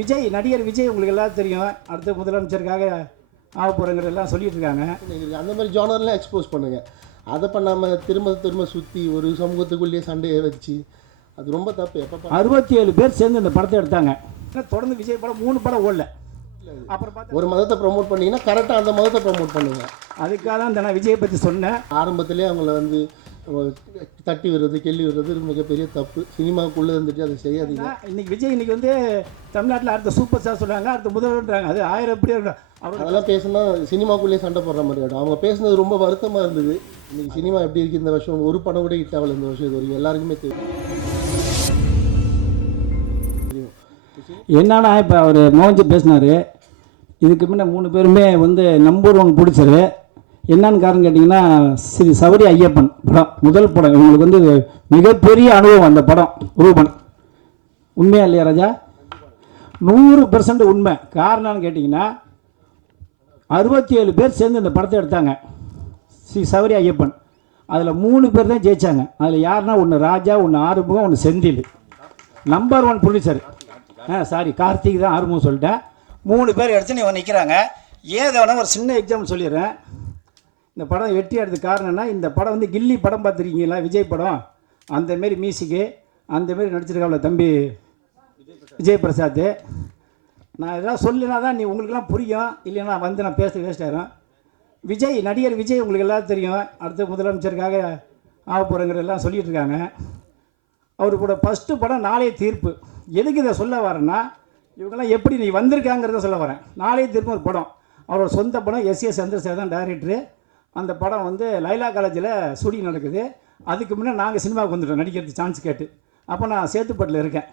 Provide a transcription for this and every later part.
விஜய் நடிகர் விஜய் உங்களுக்கு எல்லாம் தெரியும், அடுத்த முதலமைச்சருக்காக ஆக போகிறவங்கிறதெல்லாம் சொல்லிட்டு இருக்காங்க. அந்த மாதிரி ஜானர்லாம் எக்ஸ்போஸ் பண்ணுங்கள். அதை பண்ணாமல் திரும்ப திரும்ப சுற்றி ஒரு சமூகத்துக்குள்ளேயே சண்டையை வச்சு அது ரொம்ப தப்பு. எப்போ 67 பேர் சேர்ந்து இந்த படத்தை எடுத்தாங்க. தொடர்ந்து விஜய் படம் 3 படம் ஓடல. அப்புறம் பார்த்து ஒரு மதத்தை ப்ரொமோட் பண்ணிங்கன்னா கரெக்டாக அந்த மதத்தை ப்ரொமோட் பண்ணுங்க. அதுக்காக தான் நான் விஜயை பற்றி சொன்னேன். ஆரம்பத்திலே அவங்கள வந்து தட்டி விடுறது கேள்வி விடுறது மிகப்பெரிய தப்பு. சினிமாவுக்குள்ளே இருந்துட்டு அது செய்யாதீங்க. இன்னைக்கு விஜய் இன்னைக்கு வந்து தமிழ்நாட்டில் அடுத்த சூப்பர் ஸ்டார் சொல்கிறாங்க, அடுத்த முதல்வர்ன்றாங்க. அது 1000 எப்படி அவர் அதெல்லாம் பேசுனா சினிமாக்குள்ளேயே சண்டை போடுற மாதிரி ஆகிடும். அவங்க பேசுனது ரொம்ப வருத்தமாக இருந்தது. இன்றைக்கி சினிமா எப்படி இருக்குது இந்த வருஷம், ஒரு படம் கூட ஹிட் ஆகலை இந்த வருஷம். இது வரைக்கும் எல்லாருக்குமே தெரியும். என்னன்னா இப்போ அவர் மோகன்ஜி பேசினார். இதுக்கு முன்னே 3 பேருமே வந்து நம்பர் 1 பிடிச்சரு. என்னன்னு காரணம் கேட்டிங்கன்னா, ஸ்ரீ சபரி ஐயப்பன் படம் முதல் படம். இவங்களுக்கு வந்து மிகப்பெரிய அனுபவம் அந்த படம். ரூபன் உண்மையா இல்லையா ராஜா? 100% உண்மை. காரணம்னு கேட்டிங்கன்னா 67 பேர் சேர்ந்து இந்த படத்தை எடுத்தாங்க. ஸ்ரீ சபரி ஐயப்பன் அதில் 3 பேர் தான் ஜெயித்தாங்க. அதில் யாருன்னா ஒன்று ராஜா, ஒன்று ஆறுமுகம், ஒன்று Senthil. Number 1 producer sorry Karthik தான், ஆறுமுகம் சொல்லிட்டேன். 3 பேர் எடுத்து இவன் நிற்கிறாங்க. ஏதோனா ஒரு சின்ன எக்ஸாம்பிள் சொல்லிடுறேன். இந்த படம் வெற்றி எடுத்து காரணம்னா, இந்த படம் வந்து கில்லி படம் பார்த்துருக்கீங்களா, விஜய் படம். அந்தமாரி மியூசிக்கு அந்தமாரி நடிச்சிருக்காப்ல தம்பி விஜய் பிரசாத். நான் எதாவது சொல்லினா தான் நீ உங்களுக்கெல்லாம் புரியும், இல்லைன்னா வந்து நான் பேச வேஸ்ட் ஆயிரும். விஜய் நடிகர் விஜய் உங்களுக்கு எல்லாம் தெரியும், அடுத்த முதலமைச்சருக்காக ஆக போகிறவங்கிறதெல்லாம் சொல்லிகிட்டு இருக்காங்க. அவரு கூட ஃபஸ்ட்டு படம் நாளைய தீர்ப்பு. எதுக்கு இதை சொல்ல வரேன்னா, இவங்கெல்லாம் எப்படி நீ வந்திருக்காங்கிறத சொல்ல வரேன். நாளைய தீர்ப்பு ஒரு படம், அவரோட சொந்த படம். எஸ் சந்திரசேகர் தான் டைரக்டரு. அந்த படம் வந்து லைலா காலேஜில் ஷூட்டிங் நடக்குது. அதுக்கு முன்னே நாங்கள் சினிமாவுக்கு வந்துட்டோம் நடிக்கிறதுக்கு சான்ஸ் கேட்டு. அப்போ நான் சேத்துப்பட்டில் இருக்கேன்.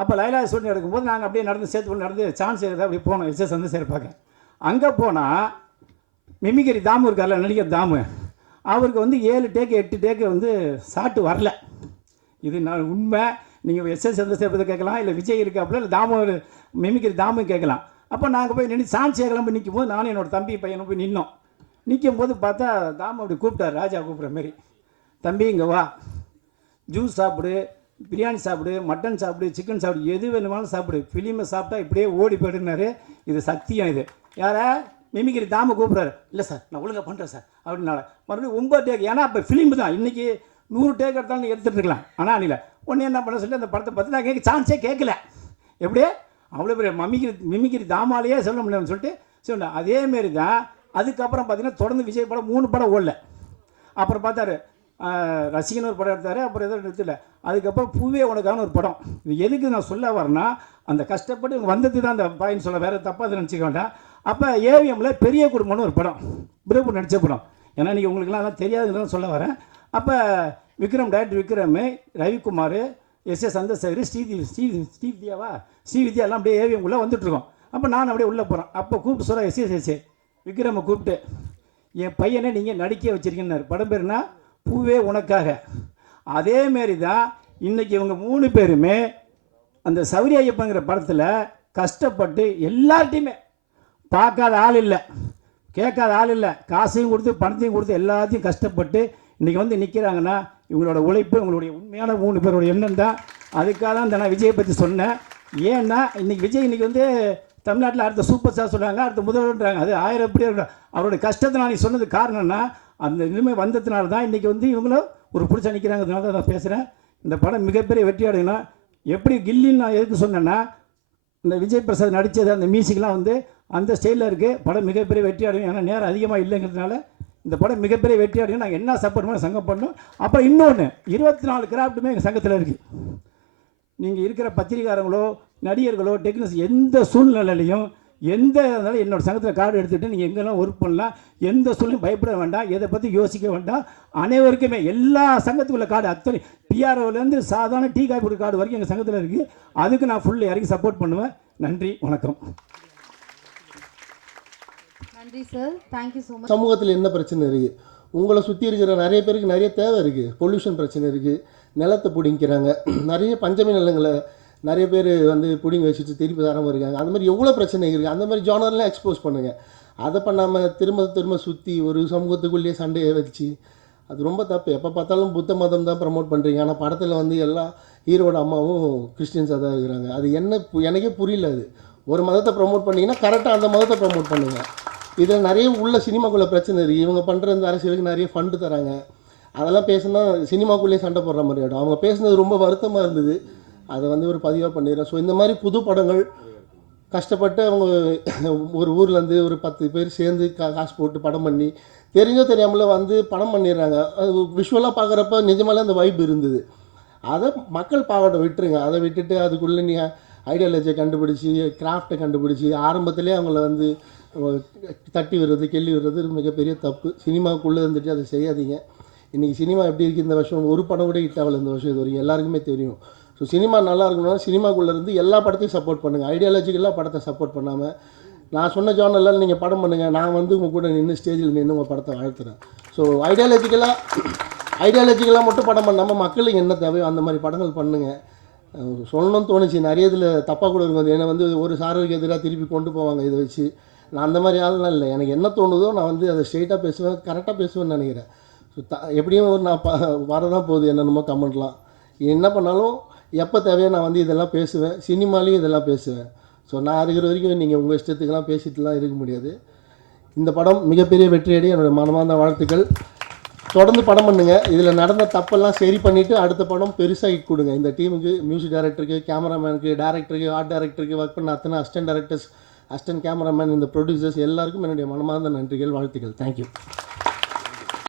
அப்போ லைலா ஷூட்டிங் எடுக்கும்போது நாங்கள் அப்படியே நடந்து சேத்துப்பட்டு நடந்து சான்ஸ் எடுத்து அப்படி போனோம் எஸ் சந்திரசேகர் பார்க்க. அங்கே போனால் மிமிகிரி தாமு இருக்கார்ல, நடிகர் தாமு, அவருக்கு வந்து 7 டேக்கு 8 டேக்கு வந்து சாட்டு வரல. இது நான் உண்மை. நீங்கள் எஸ் சந்திரசேகர் கேட்கலாம், இல்லை விஜய் இருக்காப்புல, இல்லை தாமு மிமிகிரி தாமு கேட்கலாம். அப்போ நாங்கள் போய் நின்று சான்ஸ் கேட்கலாம் போய் நிற்கும் போது நானும் என்னோடய தம்பி பையனை போய் நின்னோம். நிற்கும் போது பார்த்தா தாமு அப்படி கூப்பிட்டார், ராஜா கூப்பிட்ற மாரி. தம்பி இங்கே வா, ஜூஸ் சாப்பிடு, பிரியாணி சாப்பிடு, மட்டன் சாப்பிடு, சிக்கன் சாப்பிடு, எது வேணுமாலும் சாப்பிடு, ஃபிலிமை சாப்பிட்டா இப்படியே ஓடி போயிடுனாரு. இது சத்தியம். இது யாரா மிமிகிரி தாமு கூப்பிட்றாரு. இல்லை சார் நான் ஒழுங்காக பண்ணுறேன் சார் அப்படின்னால மறுபடியும் 9 டேக். ஏன்னா இப்போ ஃபிலிம் தான், இன்றைக்கி 100 டேக் எடுத்தாலும் நீ எடுத்துகிட்டு இருக்கலாம். ஆனால் இல்லை ஒன்று என்ன பண்ண சொல்லி அந்த படத்தை பார்த்து நான் சான்ஸே கேட்கல. எப்படியே அவ்வளோ பெரிய மிமிகிரி தாமாலேயே சொல்ல முடியலன்னு சொல்லிட்டு சொன்னேன். அதேமாரி தான் அதுக்கப்புறம் பார்த்தீங்கன்னா தொடர்ந்து விஜய் படம் 3 படம் ஓடல. அப்புறம் பார்த்தாரு ரசிகன் ஒரு படம் எடுத்தார். அப்புறம் எதுவும் எடுத்துல. அதுக்கப்புறம் பூவே உனக்கான ஒரு படம். இது எதுக்கு நான் சொல்ல வரேன்னா, அந்த கஷ்டப்பட்டு வந்தது தான் அந்த பாயின்னு சொல்ல, வேறு தப்பாக நினச்சிக்க வேண்டாம். அப்போ ஏவிஎம்மில் பெரிய குடும்பம்னு ஒரு படம், பிரபு நடித்த படம். ஏன்னா நீங்கள் உங்களுக்குலாம் தெரியாதுன்னு சொல்ல வரேன். அப்போ விக்ரம் டைரக்டர் விக்ரம், ரவிக்குமார், எஸ் சந்திரசேகர், ஸ்ரீவித்யா எல்லாம் அப்படியே ஏவிஎம்குள்ளே வந்துட்டுருக்கோம். அப்போ நான் அப்படியே உள்ளே போகிறேன். அப்போ கூப்பிட்டு சொல்ல எஸ் விக்ரமை கூப்பிட்டு, என் பையனை நீங்கள் நடிக்க வச்சிருக்கீங்கன்னாரு. படம் பேருனா பூவே உனக்காக. அதேமாரி தான் இன்றைக்கி இவங்க 3 பேருமே அந்த சபரி ஐயப்பங்கிற படத்தில் கஷ்டப்பட்டு எல்லார்ட்டையுமே பார்க்காத ஆள் இல்லை, கேட்காத ஆள் இல்லை, காசையும் கொடுத்து பணத்தையும் கொடுத்து எல்லாத்தையும் கஷ்டப்பட்டு இன்றைக்கி வந்து நிற்கிறாங்கன்னா இவங்களோட உழைப்பு, இவங்களுடைய உண்மையான 3 பேரோட எண்ணம் தான். அதுக்காக தான் நான் விஜயை பற்றி சொன்னேன். ஏன்னா இன்றைக்கி விஜய் இன்றைக்கி வந்து தமிழ்நாட்டில் அடுத்த சூப்பர் ஸ்டார் சொல்கிறாங்க, அடுத்த முதல்வர்ன்றாங்க. அது 1000 எப்படி அவருடைய கஷ்டத்தை நான் சொன்னது காரணம்னா, அந்த நிலைமை வந்ததுனால தான் இன்றைக்கி வந்து இவங்களும் ஒரு பிடிச்சா நிற்கிறாங்கிறதுனால தான் நான் பேசுகிறேன். இந்த படம் மிகப்பெரிய வெற்றி அடையணும். எப்படி கில்லின்னு நான் எதுக்கு சொன்னேன்னா, இந்த விஜய் பிரசாத் நடித்தது அந்த மியூசிக்லாம் வந்து அந்த ஸ்டைலில் இருக்குது. படம் மிகப்பெரிய வெற்றி அடையும். ஏன்னா நேரம் அதிகமாக இல்லைங்கிறதுனால இந்த படம் மிகப்பெரிய வெற்றி அடையும். நாங்கள் என்ன சப்போர்ட் பண்ண சங்கம் பண்ணணும். அப்புறம் இன்னொன்று 24 கிராஃப்ட்டுமே எங்கள் சங்கத்தில் இருக்குது. நீங்கள் இருக்கிற பத்திரிகாரங்களோ நடிகர்களோ டெக்னீஷியன் எந்த சூழ்நிலையிலையும் எந்த இருந்தாலும் என்னோடய சங்கத்தில் கார்டு எடுத்துகிட்டு நீங்கள் எங்கெல்லாம் ஒர்க் பண்ணலாம். எந்த சூழ்நிலையும் பயப்பட வேண்டாம், எதை பற்றி யோசிக்க வேண்டாம். அனைவருக்குமே எல்லா சங்கத்துக்குள்ள கார்டு அத்தனை பிஆர்ஓலேருந்து சாதாரண டீ காப்பி கார்டு வரைக்கும் எங்கள் சங்கத்தில் இருக்குது. அதுக்கு நான் ஃபுல் இறங்கி சப்போர்ட் பண்ணுவேன். நன்றி, வணக்கம். நன்றி சார், தேங்க்யூ ஸோ மச். சமூகத்தில் என்ன பிரச்சனை இருக்குது, உங்களை சுற்றி இருக்கிற நிறைய பேருக்கு நிறைய தேவை இருக்குது. பொல்யூஷன் பிரச்சனை இருக்குது, நிலத்தை பிடிங்கிறாங்க, நிறைய பஞ்சமி நிலங்களை நிறைய பேர் வந்து பிடிங்கி வச்சுட்டு திருப்பி தரமாக இருக்காங்க. அந்த மாதிரி எவ்வளோ பிரச்சனை இருக்குது. அந்த மாதிரி ஜானர்லாம் எக்ஸ்போஸ் பண்ணுங்கள். அதை பண்ணாமல் திரும்ப திரும்ப சுற்றி ஒரு சமூகத்துக்குள்ளேயே சண்டையை வச்சு அது ரொம்ப தப்பு. எப்போ பார்த்தாலும் புத்த மதம் தான் ப்ரமோட் பண்ணுறீங்க. ஆனால் படத்தில் வந்து ஹீரோட அம்மாவும் கிறிஸ்டியன்ஸாக தான் இருக்கிறாங்க. அது என்ன எனக்கே புரியல. அது ஒரு மதத்தை ப்ரமோட் பண்ணிங்கன்னா கரெக்டாக அந்த மதத்தை ப்ரமோட் பண்ணுங்கள். இதில் நிறைய உள்ள சினிமாக்குள்ளே பிரச்சனை இருக்குது. இவங்க பண்ணுற இந்த அரசியலுக்கு நிறைய ஃபண்டு தராங்க. அதெல்லாம் பேசுனா சினிமாக்குள்ளேயே சண்டை போடுற மாதிரி ஆகிடும். அவங்க பேசுனது ரொம்ப வருத்தமாக இருந்தது. அதை வந்து ஒரு பதிவாக பண்ணிடுறேன். ஸோ இந்த மாதிரி புது படங்கள் கஷ்டப்பட்டு அவங்க ஒரு ஊர்லேருந்து ஒரு 10 பேர் சேர்ந்து காசு போட்டு படம் பண்ணி தெரிஞ்சோ தெரியாமல வந்து படம் பண்ணிடுறாங்க. அது விஷுவலாக பார்க்குறப்ப நிஜமாலே அந்த வைப் இருந்தது. அதை மக்கள் பார்க்கட்டும், விட்டுருங்க. அதை விட்டுட்டு அதுக்குள்ளே நீ ஐடியாலஜியை கண்டுபிடிச்சி கிராஃப்டை கண்டுபிடிச்சி ஆரம்பத்திலே அவங்கள வந்து தட்டி விடுறது கெள்ளி விடுறது மிகப்பெரிய தப்பு. சினிமாவுக்குள்ளே இருந்துட்டு அதை செய்யாதீங்க. இன்றைக்கி சினிமா எப்படி இருக்குது, இந்த வருஷம் ஒரு படம் கூட ஹிட் ஆகலை. இந்த வருஷம் இது வரைக்கும் எல்லாருக்குமே தெரியும். ஸோ சினிமா நல்லா இருக்கணும்னா சினிமாக்குள்ளே இருந்து எல்லா படத்தையும் சப்போர்ட் பண்ணுங்கள். ஐடியாலஜிக்கெல்லாம் படத்தை சப்போர்ட் பண்ணாமல் நான் சொன்ன ஜானரில் நீங்கள் படம் பண்ணுங்கள், நான் வந்து உங்கள் கூட நின்று ஸ்டேஜில் நின்று உங்கள் படத்தை வாழ்த்துறேன். ஸோ ஐடியாலஜிக்கலாக மட்டும் படம் பண்ணாமல் மக்களுக்கு என்ன தேவையோ அந்த மாதிரி படங்கள் பண்ணுங்கள். சொல்லணும்னு தோணுச்சு. நிறைய இதில் தப்பாக கூட இருக்கும். என்னை வந்து ஒரு சாருக்கு எதிராக திருப்பி கொண்டு போவாங்க இதை வச்சு. நான் அந்த மாதிரி ஆள்லாம் இல்லை. எனக்கு என்ன தோணுதோ நான் வந்து அதை ஸ்ட்ரெயிட்டாக பேசுவேன், கரெக்டாக பேசுவேன்னு நினைக்கிறேன். ஸோ எப்படியும் ஒரு நான் வரதான் போகுது என்னென்னமோ கமெண்ட்லாம். என்ன பண்ணாலும் எப்போ தேவையோ நான் வந்து இதெல்லாம் பேசுவேன். சினிமாலேயும் இதெல்லாம் பேசுவேன். ஸோ நான் இருக்கிற வரைக்கும் நீங்கள் உங்கள் இஷ்டத்துக்கெல்லாம் பேசிட்டுலாம் இருக்க முடியாது. இந்த படம் மிகப்பெரிய வெற்றியடைய என்னோடய மனமார்ந்த வாழ்த்துக்கள். தொடர்ந்து படம் பண்ணுங்கள். இதில் நடந்த தப்பெல்லாம் சரி பண்ணிவிட்டு அடுத்த படம் பெருசாக ஹிட் கொடுங்க. இந்த டீமுக்கு, மியூசிக் டைரக்டருக்கு, கேமராமேனுக்கு, டேரக்டருக்கு, ஆர்ட் டைரக்டருக்கு, ஒர்க் பண்ண அத்தனை அசிஸ்டன்ட் டைரக்டர்ஸ், அசிஸ்டன்ட் கேமராமேன், இந்த ப்ரொடியூசர்ஸ் எல்லாருக்கும் என்னுடைய மனமார்ந்த நன்றிகள், வாழ்த்துக்கள். தேங்க்யூ.